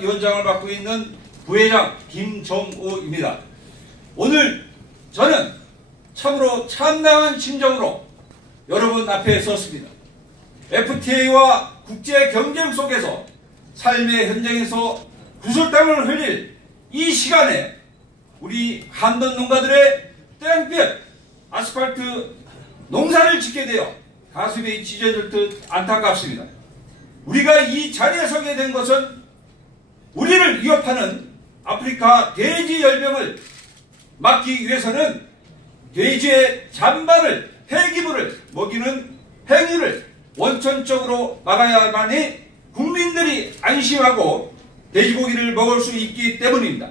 위원장을 맡고 있는 부회장 김정우입니다. 오늘 저는 참으로 참담한 심정으로 여러분 앞에 섰습니다. FTA와 국제 경쟁 속에서 삶의 현장에서 구슬땀을 흘릴 이 시간에 우리 한돈 농가들의 땡볕 아스팔트 농사를 짓게 되어 가슴이 찢어질 듯 안타깝습니다. 우리가 이 자리에 서게 된 것은 우리를 위협하는 아프리카 돼지 열병을 막기 위해서는 돼지의 잔반을 폐기물을 먹이는 행위를 원천적으로 막아야만이 국민들이 안심하고 돼지고기를 먹을 수 있기 때문입니다.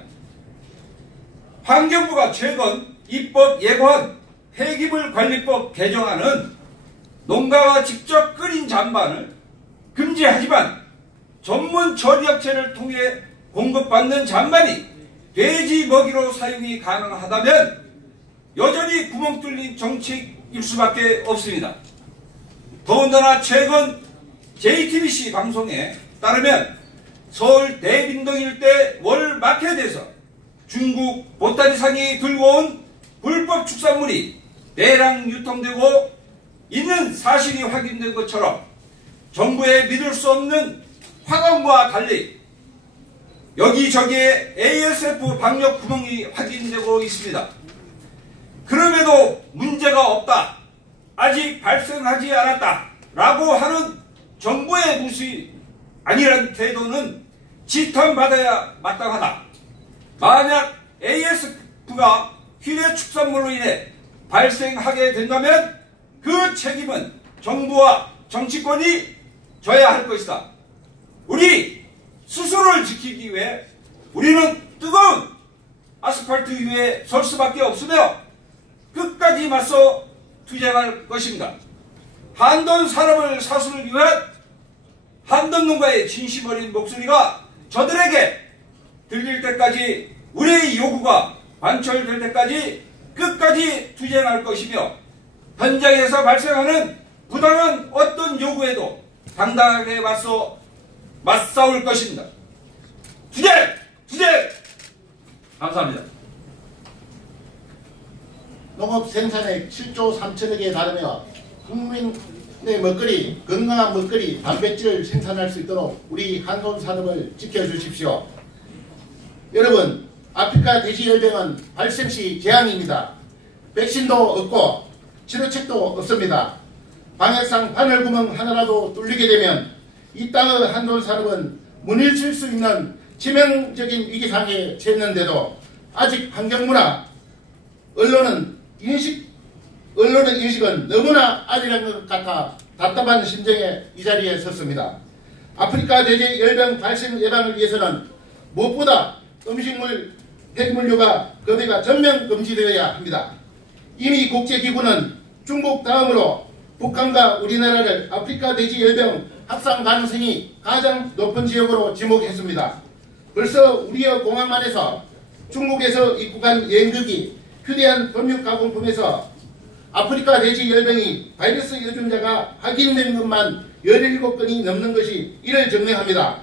환경부가 최근 입법 예고한 폐기물 관리법 개정안은 농가와 직접 끓인 잔반을 금지하지만 전문 처리업체를 통해 공급받는 잔반이 돼지 먹이로 사용이 가능하다면 여전히 구멍 뚫린 정책일 수밖에 없습니다. 더군다나 최근 JTBC 방송에 따르면 서울 대빈동 일대 월 마켓에서 중국 보따리상이 들고 온 불법 축산물이 대량 유통되고 있는 사실이 확인된 것처럼 정부의 믿을 수 없는 화강과 달리 여기저기에 ASF 방역 구멍이 확인되고 있습니다. 그럼에도 문제가 없다, 아직 발생하지 않았다 라고 하는 정부의 무시 아니란 태도는 지탄받아야 마땅하다. 만약 ASF가 희뢰 축산물로 인해 발생하게 된다면 그 책임은 정부와 정치권이 져야 할 것이다. 우리 스스로를 지키기 위해 우리는 뜨거운 아스팔트 위에 설 수밖에 없으며 끝까지 맞서 투쟁할 것입니다. 한돈 산업을 사수를 위한 한돈 농가의 진심 어린 목소리가 저들에게 들릴 때까지 우리의 요구가 관철될 때까지 끝까지 투쟁할 것이며 현장에서 발생하는 부당한 어떤 요구에도 당당하게 맞싸울 것입니다. 투쟁! 투쟁! 감사합니다. 농업 생산액 7조 3천억에 달하며 국민의 먹거리, 건강한 먹거리, 단백질을 생산할 수 있도록 우리 한돈 산업을 지켜주십시오. 여러분, 아프리카 돼지열병은 발생 시 재앙입니다. 백신도 없고 치료책도 없습니다. 방역상 바늘구멍 하나라도 뚫리게 되면 이 땅의 한돈 산업은 무너질 수 있는 치명적인 위기상에 처했는데도 아직 환경부나 언론의 인식은 너무나 아니란 것 같아 답답한 심정에 이 자리에 섰습니다. 아프리카 돼지 열병 발생 예방을 위해서는 무엇보다 음식물 폐기물류가 거래가 전면 금지되어야 합니다. 이미 국제기구는 중국 다음으로 북한과 우리나라를 아프리카 돼지 열병 확산 가능성이 가장 높은 지역으로 지목했습니다. 벌써 우리의 공항만에서 중국에서 입국한 여행객이 휴대한 본육 가공품에서 아프리카 돼지 열병이 바이러스 유전자가 확인된 것만 17건이 넘는 것이 이를 증명합니다.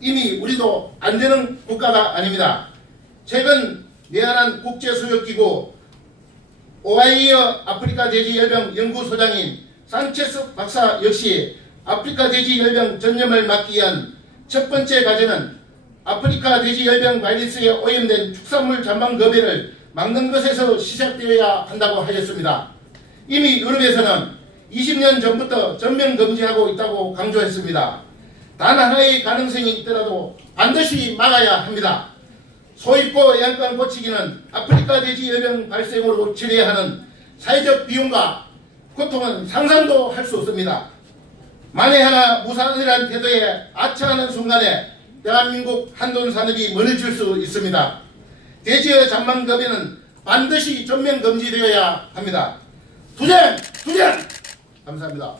이미 우리도 안 되는 국가가 아닙니다. 최근 내한한 국제수역기구 오하이오 아프리카 돼지 열병 연구소장인 산체스 박사 역시 아프리카 돼지 열병 전염을 막기 위한 첫 번째 과제는 아프리카 돼지 열병 바이러스에 오염된 축산물 잔반 거래를 막는 것에서 시작되어야 한다고 하였습니다. 이미 유럽에서는 20년 전부터 전면 금지하고 있다고 강조했습니다. 단 하나의 가능성이 있더라도 반드시 막아야 합니다. 소입고 양강 고치기는 아프리카 돼지 열병 발생으로 치러야 하는 사회적 비용과 고통은 상상도 할 수 없습니다. 만에 하나 무사일한 태도에 아차하는 순간에 대한민국 한돈 산업이 무너질 수 있습니다. 돼지의 잔반 거래는 반드시 전면 금지되어야 합니다. 투쟁! 투쟁! 감사합니다.